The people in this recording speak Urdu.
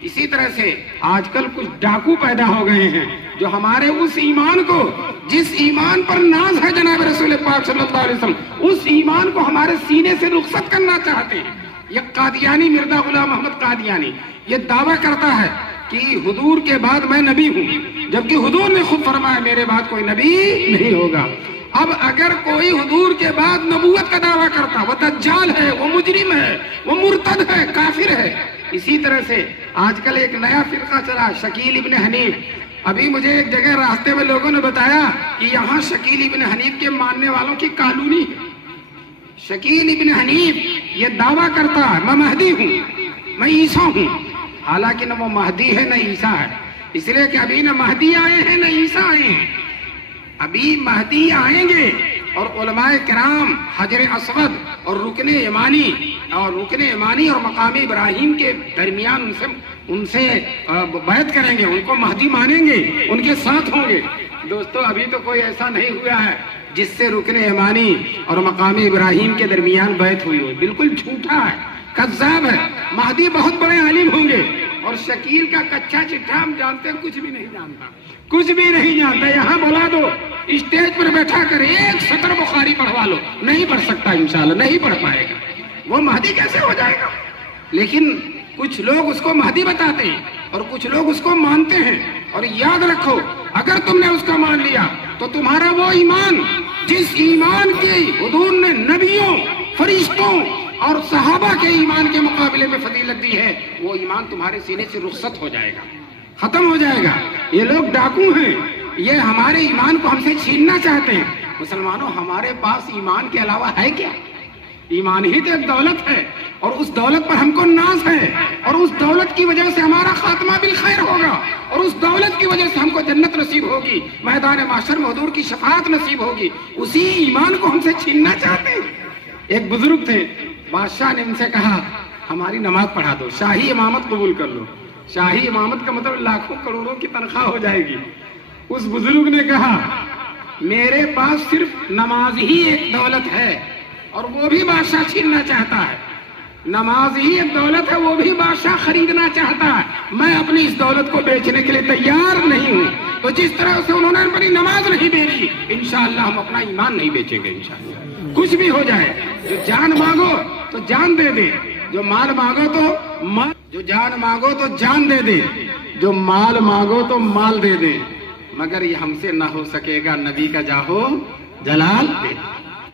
اسی طرح سے آج کل کچھ ڈاکو پیدا ہو گئے ہیں جو ہمارے اس ایمان کو، جس ایمان پر ناز ہے جناب رسول پاک صلی اللہ علیہ وسلم، اس ایمان کو ہمارے سینے سے رخصت کرنا چاہتے ہیں۔ یہ قادیانی مرزا غلام محمد قادیانی یہ دعویٰ کرتا ہے کہ حضور کے بعد میں نبی ہوں، جبکہ حضور نے خود فرمایا میرے بعد کوئی نبی نہیں ہوگا۔ اب اگر کوئی حضور کے بعد نبوت کا دعویٰ کرتا، وہ دجال ہے، وہ مجرم ہے، وہ مرتد ہے، کافر ہے۔ اسی طرح سے آج کل ایک نیا فرقہ چلا، شکیل ابن حنیف۔ ابھی مجھے ایک جگہ راستے میں لوگوں نے بتایا کہ یہاں شکیل ابن حنیف کے ماننے والوں کی کالونی ہے۔ شکیل ابن حنیف یہ دعویٰ کرتا ہے میں مہدی ہوں، میں عیسیٰ ہوں، حالانکہ نہ وہ مہدی ہے نہ عیسیٰ ہے، اس لیے کہ ابھی نہ مہدی آئے ہیں نہ عیسیٰ آئے ہیں۔ ابھی مہدی آئیں گے اور علماء کرام حجر اسود اور رکن یمانی اور مقام ابراہیم کے درمیان ان سے بیعت کریں گے، ان کو مہدی مانیں گے، ان کے ساتھ ہوں گے۔ دوستو ابھی تو کوئی ایسا نہیں ہوا ہے جس سے رکن یمانی اور مقام ابراہیم کے درمیان بیعت ہوئی ہو، بالکل جھوٹا ہے، کذاب ہے۔ مہدی بہت بڑے عالم ہوں گے، اور شکیل کا کچا چٹھا ہم جانتے ہیں، کچھ بھی نہیں جانتا، کچھ بھی نہیں جانتا۔ یہاں بلا دو، اسٹیج پر بیٹھا کر ایک سطر بخاری پڑھوا لو، نہیں پڑھ سکتا، انشاءاللہ نہیں پڑھ پائے گا۔ وہ مہدی کیسے ہو جائے گا؟ لیکن کچھ لوگ اس کو مہدی بتاتے ہیں اور کچھ لوگ اس کو مانتے ہیں۔ اور یاد رکھو، اگر تم نے اس کو مان لیا تو تمہارا وہ ایمان جس ایمان کی حضور نے نبیوں، فرشتوں اور صحابہ کے ایمان کے مقابلے میں فضیلت دی ہے، وہ ایمان تمہارے سینے سے رخصت ہو جائے گا، ختم ہو جائے گا۔ یہ لوگ ڈاکو ہیں، یہ ہمارے ایمان کو ہم سے چھیننا چاہتے ہیں۔ مسلمانوں، ہمارے پاس ایمان کے علاوہ ہے کیا؟ ایمان ہی تو ایک دولت ہے، اور اس دولت پر ہم کو ناز ہے، اور اس دولت کی وجہ سے ہمارا خاتمہ بالخیر ہوگا، اور اس دولت کی وجہ سے ہم کو جنت نصیب ہوگی، میدان محشر میں حضور کی شفاعت نصیب ہوگی۔ اسی ایمان کو ہم سے چھیننا چاہتے ہیں۔ ایک بزرگ تھے، بادشاہ نے ان سے کہا ہماری نماز پڑھا دو، شاہی امامت قبول کر لو۔ شاہی امامت کا مطلب لاکھوں کروڑوں کی تنخواہ ہو جائے گی۔ اس بزرگ نے کہا میرے پاس صرف نماز ہی ایک دولت ہے، اور وہ بھی بادشاہ چھیننا چاہتا ہے۔ نماز ہی ایک دولت ہے، وہ بھی بادشاہ خریدنا چاہتا ہے، میں اپنی اس دولت کو بیچنے کے لیے تیار نہیں ہوں۔ تو جس طرح سے انہوں نے اپنی نماز نہیں بیچی، انشاءاللہ ہم اپنا ایمان نہیں بیچیں گے انشاءاللہ۔ کچھ بھی ہو جائے، جو جان مانگو تو جان دے دے، جو مال مانگو تو مال، جو جان مانگو تو جان دے دے، جو مال مانگو تو مال دے دے، مگر یہ ہم سے نہ ہو سکے گا، نبی کا جاہو جلال دے۔